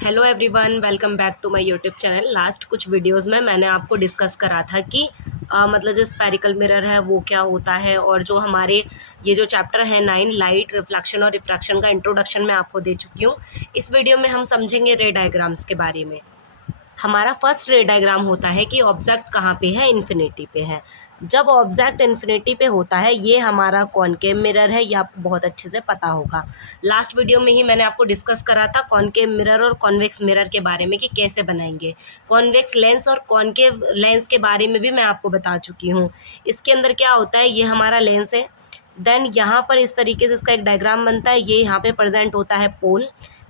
Hello everyone, welcome back to my YouTube channel. Last कुछ videos में मैंने आपको डिस्कस करा था कि मतलब जो स्पेरिकल मिरर है वो क्या होता है, और जो हमारे ये जो चैप्टर है 9 लाइट रिफ्लेक्शन और रिफ्रैक्शन का इंट्रोडक्शन मैं आपको दे चुकी हूँ। इस वीडियो में हम समझेंगे रे डायग्राम्स के बारे में। हमारा फर्स्ट रे डायग्राम होता है कि ऑब्जेक्ट कहाँ पे है, इन्फिनिटी पे है। जब ऑब्जेक्ट इन्फिनिटी पे होता है, ये हमारा कॉनकेव मिरर है, ये आपको बहुत अच्छे से पता होगा। लास्ट वीडियो में ही मैंने आपको डिस्कस करा था कॉनकेव मिरर और कॉन्वेक्स मिरर के बारे में कि कैसे बनाएंगे। कॉन्वेक्स लेंस और कॉनकेव लेंस के बारे में भी मैं आपको बता चुकी हूँ। इसके अंदर क्या होता है, ये हमारा लेंस है। देन यहाँ पर इस तरीके से इसका एक डायग्राम बनता है। ये यहाँ पे प्रेजेंट होता है पोल,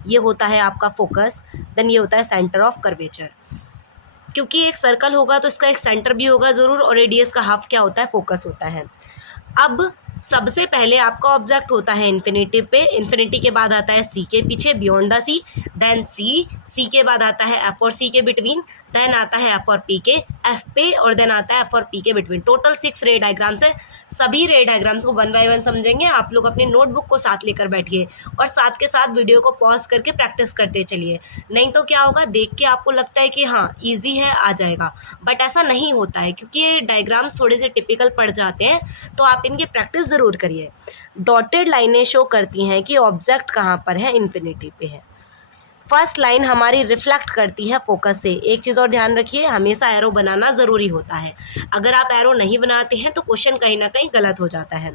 ये होता है आपका फोकस, देन ये होता है सेंटर ऑफ कर्वेचर। क्योंकि एक सर्कल होगा तो इसका एक सेंटर भी होगा ज़रूर, और रेडियस का हाफ क्या होता है, फोकस होता है। अब सबसे पहले आपका ऑब्जेक्ट होता है इन्फिनिटी पे, इन्फिनिटी के बाद आता है सी के पीछे, बियॉन्ड द सी, देन सी के बाद आता है एफ और सी के बिटवीन, देन आता है एफ और पी के एफ पे, और देन आता है एफ और पी के बिटवीन। टोटल 6 रे डायग्राम्स है। सभी रे डायग्राम्स को 1 बाय 1 समझेंगे। आप लोग अपनी नोटबुक को साथ लेकर बैठिए और साथ के साथ वीडियो को पॉज करके प्रैक्टिस करते चलिए। नहीं तो क्या होगा, देख के आपको लगता है कि हाँ ईजी है, आ जाएगा, बट ऐसा नहीं होता है, क्योंकि ये डायग्राम्स थोड़े से टिपिकल पड़ जाते हैं, तो आप इनकी प्रैक्टिस ज़रूर करिए। डॉटेड लाइनें शो करती हैं कि ऑब्जेक्ट कहाँ पर है, इन्फिनिटी पे है। फर्स्ट लाइन हमारी रिफ्लेक्ट करती है फोकस से। एक चीज़ और ध्यान रखिए, हमेशा एरो बनाना ज़रूरी होता है। अगर आप एरो नहीं बनाते हैं तो क्वेश्चन कहीं ना कहीं गलत हो जाता है।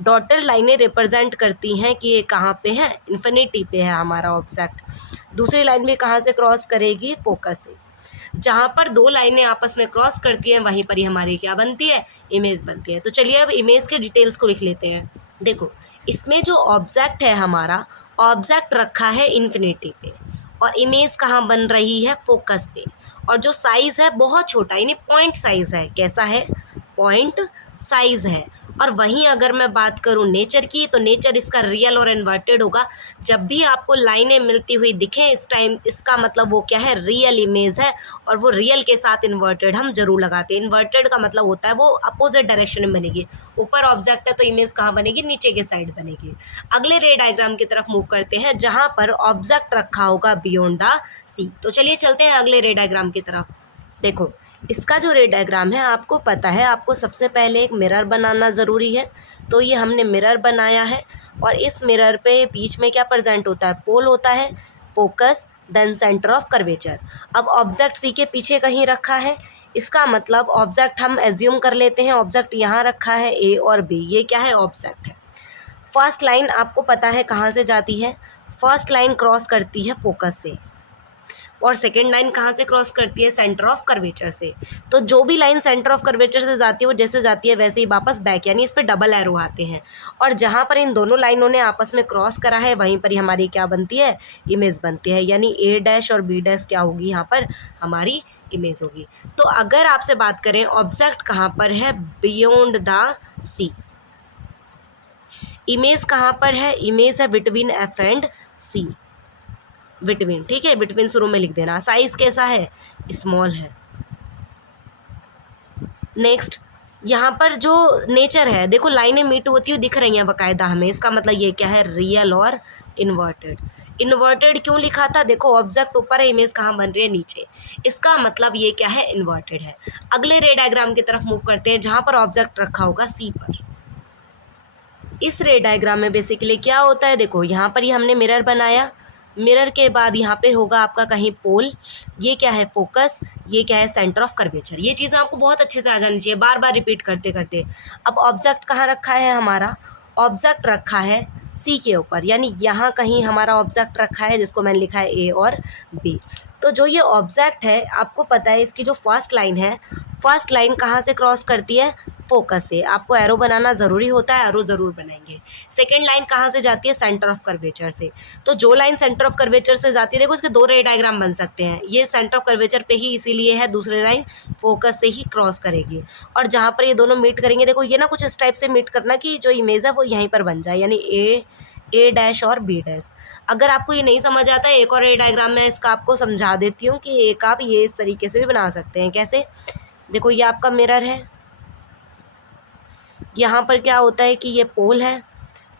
डॉटेड लाइनें रिप्रेजेंट करती हैं कि ये कहाँ पे है, इन्फिनिटी पे है हमारा ऑब्जेक्ट। दूसरी लाइन भी कहाँ से क्रॉस करेगी, फोकस से। जहाँ पर दो लाइनें आपस में क्रॉस करती हैं वहीं पर ही हमारी क्या बनती है, इमेज बनती है। तो चलिए अब इमेज के डिटेल्स को लिख लेते हैं। देखो, इसमें जो ऑब्जेक्ट है हमारा, ऑब्जेक्ट रखा है इन्फिनिटी पे, और इमेज कहाँ बन रही है, फोकस पे। और जो साइज़ है बहुत छोटा, यानी पॉइंट साइज़ है। कैसा है, पॉइंट साइज़ है। और वहीं अगर मैं बात करूँ नेचर की, तो नेचर इसका रियल और इन्वर्टेड होगा। जब भी आपको लाइनें मिलती हुई दिखें इस टाइम, इसका मतलब वो क्या है, रियल इमेज है। और वो रियल के साथ इन्वर्टेड हम जरूर लगाते हैं। इन्वर्टेड का मतलब होता है वो अपोजिट डायरेक्शन में बनेगी। ऊपर ऑब्जेक्ट है तो इमेज कहाँ बनेगी, नीचे के साइड बनेगी। अगले रे डायग्राम की तरफ मूव करते हैं, जहाँ पर ऑब्जेक्ट रखा होगा बियॉन्ड द सी। तो चलिए चलते हैं अगले रे डायग्राम की तरफ। देखो, इसका जो रे डायग्राम है, आपको पता है आपको सबसे पहले एक मिरर बनाना ज़रूरी है। तो ये हमने मिरर बनाया है, और इस मिरर पे बीच में क्या प्रेजेंट होता है, पोल होता है, focus, then centre of curvature. अब ऑब्जेक्ट सी के पीछे कहीं रखा है, इसका मतलब ऑब्जेक्ट हम एज्यूम कर लेते हैं, ऑब्जेक्ट यहाँ रखा है, ए और बी, ये क्या है, ऑब्जेक्ट है। फर्स्ट लाइन आपको पता है कहाँ से जाती है, फर्स्ट लाइन क्रॉस करती है फोकस से, और सेकेंड लाइन कहाँ से क्रॉस करती है, सेंटर ऑफ कर्वेचर से। तो जो भी लाइन सेंटर ऑफ कर्वेचर से जाती है वो जैसे जाती है वैसे ही वापस बैक, यानी इस पर डबल एरो आते हैं। और जहाँ पर इन दोनों लाइनों ने आपस में क्रॉस करा है वहीं पर ही हमारी क्या बनती है, इमेज बनती है। यानी ए डैश और बी डैश क्या होगी, यहाँ पर हमारी इमेज होगी। तो अगर आपसे बात करें ऑब्जेक्ट कहाँ पर है, बियॉन्ड द सी। इमेज कहाँ पर है, इमेज है between F and C, between, ठीक है, बिटवीन शुरू में लिख देना। साइज कैसा है, स्मॉल है। नेक्स्ट, यहाँ पर जो नेचर है, देखो लाइनें मीट होती हुई दिख रही हैं बाकायदा हमें, इसका मतलब ये क्या है, रियल और इन्वर्टेड। इन्वर्टेड क्यों लिखा था, देखो ऑब्जेक्ट ऊपर है, इमेज कहाँ बन रही है, नीचे, इसका मतलब ये क्या है, इन्वर्टेड है। अगले रे डायग्राम की तरफ मूव करते हैं, जहाँ पर ऑब्जेक्ट रखा होगा सी पर। इस रे डायग्राम में बेसिकली क्या होता है, देखो यहाँ पर ही हमने मिरर बनाया, मिरर के बाद यहाँ पे होगा आपका कहीं पोल, ये क्या है, फोकस, ये क्या है, सेंटर ऑफ कर्वेचर। ये चीज़ें आपको बहुत अच्छे से आ जानी चाहिए, बार बार रिपीट करते करते। अब ऑब्जेक्ट कहाँ रखा है हमारा, ऑब्जेक्ट रखा है सी के ऊपर, यानी यहाँ कहीं हमारा ऑब्जेक्ट रखा है जिसको मैंने लिखा है ए और बी। तो जो ये ऑब्जेक्ट है, आपको पता है इसकी जो फर्स्ट लाइन है, फर्स्ट लाइन कहाँ से क्रॉस करती है, फोकस से। आपको एरो बनाना ज़रूरी होता है, एरो ज़रूर बनाएंगे। सेकेंड लाइन कहाँ से जाती है, सेंटर ऑफ कर्वेचर से। तो जो लाइन सेंटर ऑफ कर्वेचर से जाती है, देखो इसके दो रे डायग्राम बन सकते हैं। ये सेंटर ऑफ कर्वेचर पे ही इसीलिए है, दूसरी लाइन फोकस से ही क्रॉस करेगी। और जहाँ पर ये दोनों मीट करेंगे, देखो ये ना कुछ इस टाइप से मीट करना कि जो इमेज है वो यहीं पर बन जाए, यानी ए डैश और बी डैश। अगर आपको ये नहीं समझ आता है, एक और ए डायग्राम में इसका आपको समझा देती हूँ कि एक आप ये इस तरीके से भी बना सकते हैं। कैसे, देखो ये आपका मिरर है, यहाँ पर क्या होता है कि ये पोल है,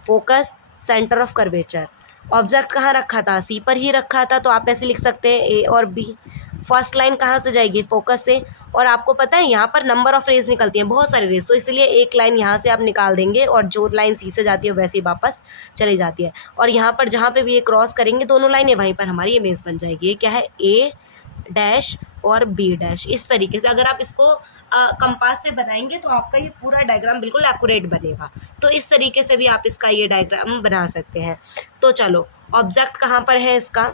focus, centre of curvature, object कहाँ रखा था, सी पर ही रखा था, तो आप ऐसे लिख सकते हैं ए और बी। फर्स्ट लाइन कहाँ से जाएगी, फोकस से। और आपको पता है यहाँ पर नंबर ऑफ रेज निकलती हैं, बहुत सारी रेज, तो इसलिए एक लाइन यहाँ से आप निकाल देंगे और जो लाइन सी से जाती है वैसे ही वापस चली जाती है। और यहाँ पर जहाँ पे भी ये क्रॉस करेंगे दोनों लाइनें, वहीं पर हमारी इमेज बन जाएगी। ये क्या है, ए डैश और बी डैश। इस तरीके से अगर आप इसको कंपास से बनाएंगे तो आपका ये पूरा डायग्राम बिल्कुल एक्यूरेट बनेगा। तो इस तरीके से भी आप इसका ये डायग्राम बना सकते हैं। तो चलो, ऑब्जेक्ट कहाँ पर है इसका,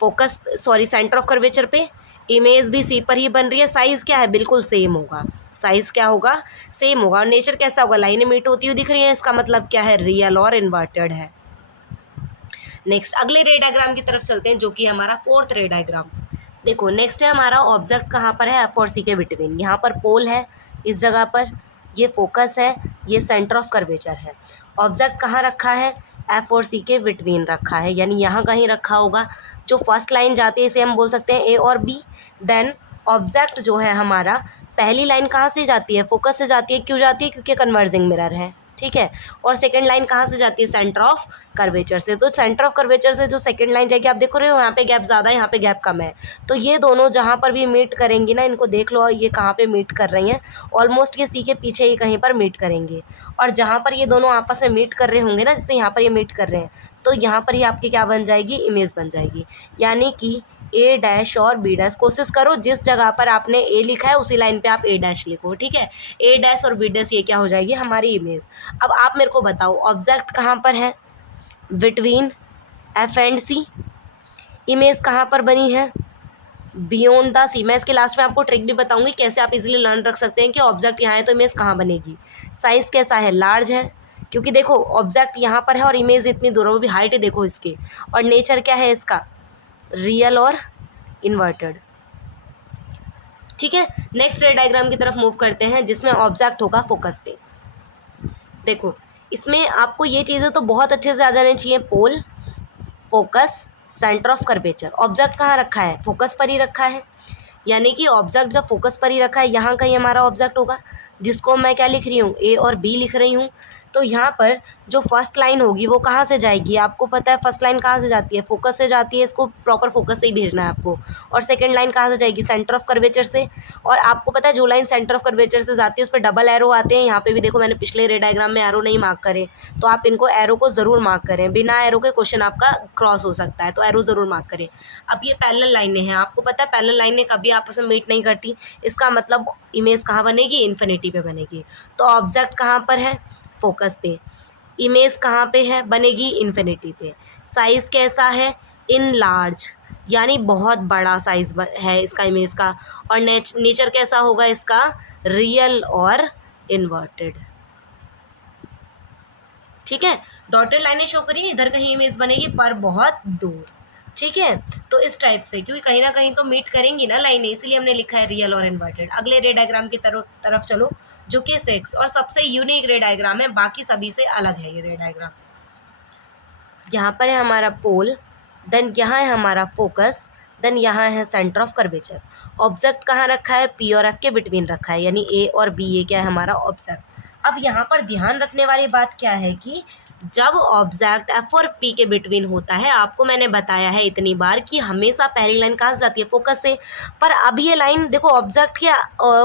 focus sorry centre of curvature पे, इमेज भी सी पर ही बन रही है, साइज़ क्या है, बिल्कुल सेम होगा, साइज़ क्या होगा, सेम होगा। और नेचर कैसा होगा, लाइनें मीट होती हुई दिख रही हैं, इसका मतलब क्या है, रियल और इन्वर्टेड है। नेक्स्ट अगले रे डायग्राम की तरफ चलते हैं, जो कि हमारा फोर्थ रे डायग्राम। देखो नेक्स्ट है हमारा, ऑब्जेक्ट कहाँ पर है, एफ और सी के बिटवीन। यहाँ पर पोल है इस जगह पर, ये फोकस है, ये सेंटर ऑफ कर्वेचर है। ऑब्जेक्ट कहाँ रखा है, एफ और सी के बिटवीन रखा है, यानी यहाँ कहीं रखा होगा। जो फर्स्ट लाइन जाती है इसे हम बोल सकते हैं ए और बी। देन ऑब्जेक्ट जो है हमारा, पहली लाइन कहाँ से जाती है, फोकस से जाती है। क्यों जाती है, क्योंकि कन्वर्जिंग मिरर है, ठीक है। और सेकंड लाइन कहाँ से जाती है, सेंटर ऑफ कर्वेचर से। तो सेंटर ऑफ कर्वेचर से जो सेकंड लाइन जाएगी, आप देख रहे हो यहाँ पे गैप ज़्यादा है, यहाँ पे गैप कम है। तो ये दोनों जहाँ पर भी मीट करेंगी ना, इनको देख लो, और ये कहाँ पे मीट कर रही हैं, ऑलमोस्ट ये सी के पीछे ही कहीं पर मीट करेंगे। और जहाँ पर ये दोनों आपस में मीट कर रहे होंगे ना, जैसे यहाँ पर ये मीट कर रहे हैं, तो यहाँ पर ही आपकी क्या बन जाएगी, इमेज बन जाएगी। यानी कि ए डैश और बी डैश, कोशिश करो जिस जगह पर आपने ए लिखा है उसी लाइन पे आप ए डैश लिखो, ठीक है। ए डैश और बी डैश, ये क्या हो जाएगी, हमारी इमेज। अब आप मेरे को बताओ, ऑब्जेक्ट कहाँ पर है, between F and C. Image कहाँ पर बनी है, बियॉन्ड द सी। मैं इसके लास्ट में आपको ट्रिक भी बताऊंगी कैसे आप इजीली लर्न रख सकते हैं कि ऑब्जेक्ट यहाँ है तो इमेज कहाँ बनेगी। साइज़ कैसा है, लार्ज है, क्योंकि देखो ऑब्जेक्ट यहाँ पर है और इमेज इतनी दूर है, वो भी हाइट है देखो इसकी। और नेचर क्या है इसका, रियल और इन्वर्टेड, ठीक है। नेक्स्ट रे डायग्राम की तरफ मूव करते हैं, जिसमें ऑब्जेक्ट होगा फोकस पे। देखो इसमें आपको ये चीज़ें तो बहुत अच्छे से आ जाने चाहिए, pole, focus, centre of curvature. Object कहाँ रखा है, फोकस पर ही रखा है, यानी कि ऑब्जेक्ट जब फोकस पर ही रखा है, यहाँ कहीं हमारा ऑब्जेक्ट होगा, जिसको मैं क्या लिख रही हूँ, ए और बी लिख रही हूँ। तो यहाँ पर जो फर्स्ट लाइन होगी वो कहाँ से जाएगी, आपको पता है फर्स्ट लाइन कहाँ से जाती है, फोकस से जाती है, इसको प्रॉपर फोकस से ही भेजना है आपको। और सेकंड लाइन कहाँ से जाएगी, सेंटर ऑफ कर्वेचर से। और आपको पता है जो लाइन सेंटर ऑफ कर्वेचर से जाती है उस पर डबल एरो आते हैं। यहाँ पे भी देखो मैंने पिछले रे डायग्राम में एरो नहीं मार्क करे, तो आप इनको एरो को ज़रूर मार्क करें, बिना एरो के क्वेश्चन आपका क्रॉस हो सकता है, तो एरो ज़रूर मार्क करें। अब ये पैरेलल लाइनें हैं, आपको पता है पैरेलल लाइनें कभी आपस में मीट नहीं करती, इसका मतलब इमेज कहाँ बनेगी, इन्फिनिटी पे बनेगी। तो ऑब्जेक्ट कहाँ पर है, फोकस पे। इमेज कहाँ पे है, बनेगी इन्फिनिटी पे। साइज़ कैसा है, इन लार्ज, यानी बहुत बड़ा साइज़ है इसका इमेज का। और नेचर कैसा होगा इसका, रियल और इन्वर्टेड, ठीक है। डॉटेड लाइनें शो करिए, इधर कहीं इमेज बनेगी पर बहुत दूर, ठीक है। तो इस टाइप से, क्योंकि कहीं ना कहीं तो मीट करेंगी ना लाइनें, इसलिए हमने लिखा है रियल और इन्वर्टेड। अगले रे डायग्राम की तरफ चलो, जो कि 6 और सबसे यूनिक रे डायग्राम है, बाकी सभी से अलग है ये रे डायग्राम। यहाँ पर है हमारा पोल, देन यहाँ है हमारा फोकस, देन यहाँ है सेंटर ऑफ कर्वेचर। ऑब्जेक्ट कहाँ रखा है, पी और एफ के बिटवीन रखा है, यानी ए और बी, ये क्या है हमारा ऑब्जेक्ट। अब यहाँ पर ध्यान रखने वाली बात क्या है कि जब ऑब्जेक्ट एफ और पी के बिटवीन होता है, आपको मैंने बताया है इतनी बार कि हमेशा पहली लाइन कहाँ से जाती है, फोकस से। पर अब ये लाइन देखो, ऑब्जेक्ट के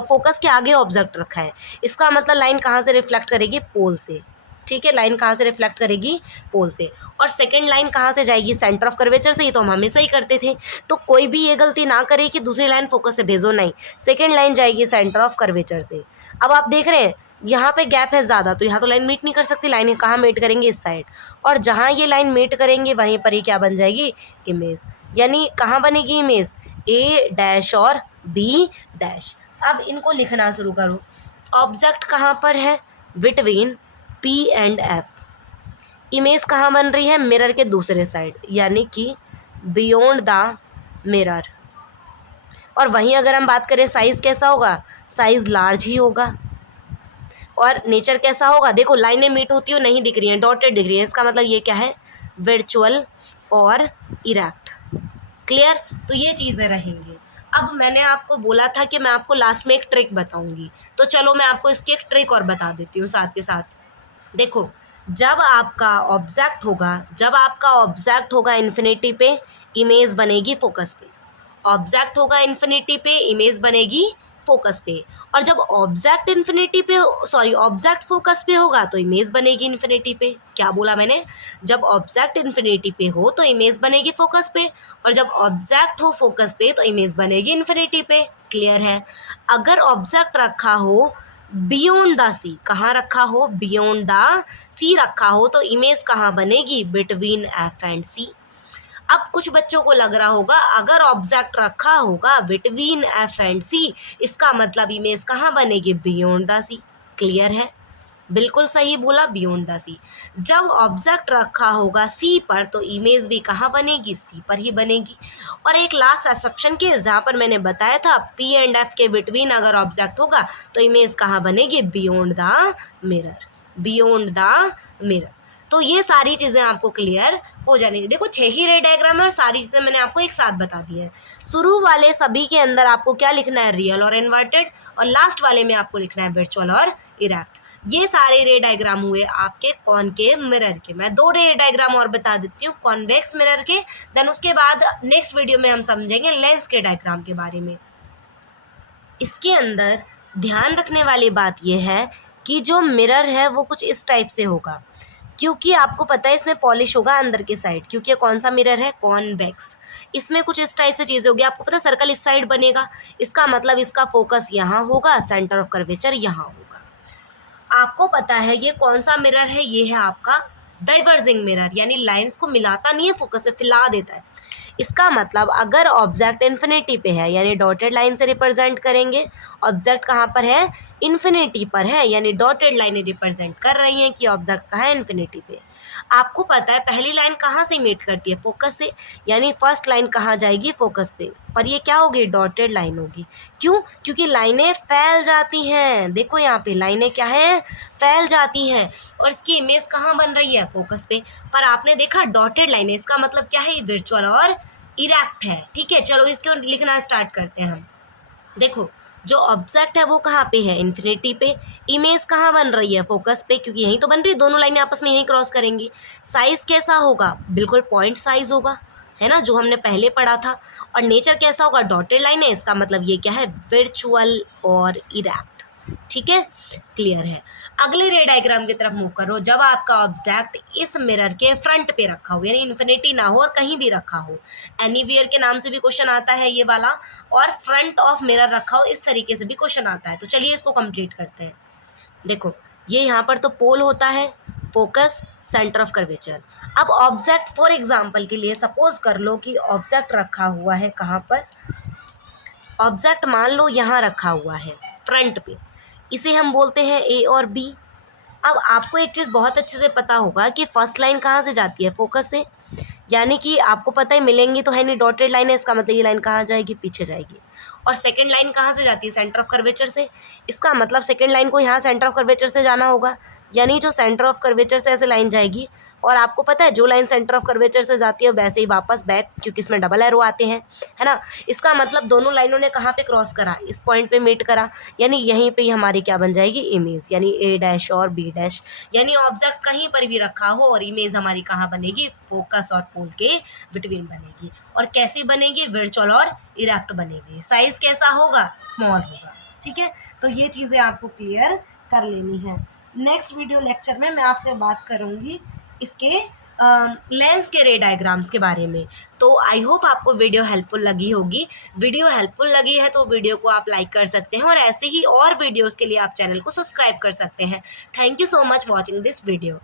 फोकस के आगे ऑब्जेक्ट रखा है, इसका मतलब लाइन कहाँ से रिफ्लेक्ट करेगी, पोल से, ठीक है। लाइन कहाँ से रिफ्लेक्ट करेगी, पोल से। और सेकंड लाइन कहाँ से जाएगी, सेंटर ऑफ कर्वेचर से। ये तो हम हमेशा ही करते थे, तो कोई भी ये गलती ना करे कि दूसरी लाइन फोकस से भेजो, नहीं, सेकंड लाइन जाएगी सेंटर ऑफ कर्वेचर से। अब आप देख रहे हैं यहाँ पे गैप है ज़्यादा, तो यहाँ तो लाइन मीट नहीं कर सकती, लाइन कहाँ मीट करेंगे, इस साइड। और जहाँ ये लाइन मीट करेंगे वहीं पर ही क्या बन जाएगी, इमेज। यानी कहाँ बनेगी इमेज, ए डैश और बी डैश। अब इनको लिखना शुरू करो। ऑब्जेक्ट कहाँ पर है, between P and F. Image कहाँ बन रही है, मिरर के दूसरे साइड, यानी कि बियॉन्ड द मिरर। और वहीं अगर हम बात करें साइज़ कैसा होगा, साइज़ लार्ज ही होगा। और नेचर कैसा होगा, देखो लाइनें मीट होती हो नहीं दिख रही हैं, डॉटेड दिख रही हैं, इसका मतलब ये क्या है, वर्चुअल और इरेक्ट। क्लियर, तो ये चीज़ें रहेंगी। अब मैंने आपको बोला था कि मैं आपको लास्ट में एक ट्रिक बताऊंगी, तो चलो मैं आपको इसकी एक ट्रिक और बता देती हूँ साथ के साथ। देखो जब आपका ऑब्जेक्ट होगा इन्फिनिटी पे, इमेज बनेगी फोकस पे। ऑब्जेक्ट होगा इन्फिनिटी पे, इमेज बनेगी फोकस पे। और जब ऑब्जेक्ट फोकस पे होगा तो इमेज बनेगी इन्फिनिटी पे। क्या बोला मैंने? जब ऑब्जेक्ट इन्फिनिटी पे हो तो इमेज बनेगी फोकस पे, और जब ऑब्जेक्ट हो फोकस पे तो इमेज बनेगी इन्फिनिटी पे। क्लियर है? अगर ऑब्जेक्ट रखा हो बियॉन्ड द सी, कहाँ रखा हो? बियॉन्ड द सी रखा हो तो इमेज कहाँ बनेगी? बिटवीन एफ एंड सी। अब कुछ बच्चों को लग रहा होगा अगर ऑब्जेक्ट रखा होगा बिटवीन एफ एंड सी, इसका मतलब इमेज कहाँ बनेगी? Beyond the C. क्लियर है? बिल्कुल सही बोला, बियॉन्ड द सी। जब ऑब्जेक्ट रखा होगा सी पर तो इमेज भी कहाँ बनेगी? सी पर ही बनेगी। और एक लास्ट एक्सेप्शन केस जहाँ पर मैंने बताया था पी एंड एफ के बिटवीन अगर ऑब्जेक्ट होगा तो इमेज कहाँ बनेगी? Beyond the mirror. Beyond the mirror. तो ये सारी चीज़ें आपको क्लियर हो जानी। देखो 6 ही रे डायग्राम है और सारी चीज़ें मैंने आपको एक साथ बता दी है। शुरू वाले सभी के अंदर आपको क्या लिखना है? रियल और इन्वर्टेड, और लास्ट वाले में आपको लिखना है वर्चुअल और इरेक्ट। ये सारे रे डायग्राम हुए आपके कॉनकेव मिरर के। मैं 2 रे डायग्राम और बता देती हूँ कॉन्वेक्स मिरर के, देन उसके बाद नेक्स्ट वीडियो में हम समझेंगे लेंस के डायग्राम के बारे में। इसके अंदर ध्यान रखने वाली बात यह है कि जो मिरर है वो कुछ इस टाइप से होगा, क्योंकि आपको पता है इसमें पॉलिश होगा अंदर के साइड, क्योंकि ये कौन सा मिरर है? कॉन्वेक्स। इसमें कुछ इस टाइप से चीज़ें होगी। आपको पता है सर्कल इस साइड बनेगा, इसका मतलब इसका फोकस यहाँ होगा, सेंटर ऑफ कर्वेचर यहाँ होगा। आपको पता है ये कौन सा मिरर है? ये है आपका डाइवर्जिंग मिरर, यानी लाइंस को मिलाता नहीं है, फोकस से फैला देता है। इसका मतलब अगर ऑब्जेक्ट इन्फिनिटी पे है यानी डॉटेड लाइन से रिप्रेजेंट करेंगे। ऑब्जेक्ट कहाँ पर है? इन्फिनिटी पर है, यानी डॉटेड लाइनें रिप्रेजेंट कर रही हैं कि ऑब्जेक्ट कहाँ है? इन्फिनिटी पे। आपको पता है पहली लाइन कहाँ से मीट करती है? फोकस से, यानी फर्स्ट लाइन कहाँ जाएगी? फोकस पे। पर ये क्या होगी? डॉटेड लाइन होगी। क्यों? क्योंकि लाइनें फैल जाती हैं। देखो यहाँ पे लाइनें क्या है? फैल जाती हैं, और इसकी इमेज कहाँ बन रही है? फोकस पे। पर आपने देखा डॉटेड लाइनें, इसका मतलब क्या है? वर्चुअल और इरेक्ट है। ठीक है, चलो इसको लिखना स्टार्ट करते हैं हम। देखो जो ऑब्जेक्ट है वो कहाँ पे है? इन्फिनिटी पे। इमेज कहाँ बन रही है? फोकस पे, क्योंकि यहीं तो बन रही है, दोनों लाइनें आपस में यहीं क्रॉस करेंगी। साइज कैसा होगा? बिल्कुल पॉइंट साइज होगा, है ना, जो हमने पहले पढ़ा था। और नेचर कैसा होगा? डॉटेड लाइन है, इसका मतलब ये क्या है? वर्चुअल और इरेक्ट। ठीक है, क्लियर है। अगले रे डायग्राम की तरफ मूव करो। जब आपका ऑब्जेक्ट इस मिरर के फ्रंट पे रखा हो, यानी इन्फिनिटी ना हो और कहीं भी रखा हो, एनीवेयर के नाम से भी क्वेश्चन आता है ये वाला, और फ्रंट ऑफ मिरर रखा हो, इस तरीके से भी क्वेश्चन आता है। तो चलिए इसको कंप्लीट करते हैं। देखो ये यहाँ पर तो पोल होता है, फोकस, सेंटर ऑफ कर्वेचर। अब ऑब्जेक्ट फॉर एग्जांपल के लिए सपोज कर लो कि ऑब्जेक्ट रखा हुआ है कहाँ पर? ऑब्जेक्ट मान लो यहाँ रखा हुआ है फ्रंट पे, इसे हम बोलते हैं ए और बी। अब आपको एक चीज़ बहुत अच्छे से पता होगा कि फर्स्ट लाइन कहाँ से जाती है? फोकस से, यानी कि आपको पता है मिलेंगी तो है नहीं, डॉटेड लाइन है, इसका मतलब ये लाइन कहाँ जाएगी? पीछे जाएगी। और सेकंड लाइन कहाँ से जाती है? सेंटर ऑफ कर्वेचर से, इसका मतलब सेकंड लाइन को यहाँ सेंटर ऑफ कर्वेचर से जाना होगा, यानी जो सेंटर ऑफ कर्वेचर से ऐसे लाइन जाएगी। और आपको पता है जो लाइन सेंटर ऑफ कर्वेचर से जाती है वैसे ही वापस बैक, क्योंकि इसमें डबल एरो आते हैं, है ना। इसका मतलब दोनों लाइनों ने कहाँ पे क्रॉस करा? इस पॉइंट पे मीट करा, यानी यहीं पे ही हमारी क्या बन जाएगी? इमेज, यानी ए डैश और बी डैश। यानी ऑब्जेक्ट कहीं पर भी रखा हो और इमेज हमारी कहाँ बनेगी? फोकस और पोल के बिटवीन बनेगी। और कैसी बनेगी? वर्चुअल और इरेक्ट बनेगी। साइज कैसा होगा? स्मॉल होगा। ठीक है, तो ये चीज़ें आपको क्लियर कर लेनी है। नेक्स्ट वीडियो लेक्चर में मैं आपसे बात करूँगी इसके लेंस के रे डायग्राम्स के बारे में। तो आई होप आपको वीडियो हेल्पफुल लगी होगी। वीडियो हेल्पफुल लगी है तो वीडियो को आप लाइक कर सकते हैं, और ऐसे ही और वीडियोस के लिए आप चैनल को सब्सक्राइब कर सकते हैं। Thank you so much watching this video.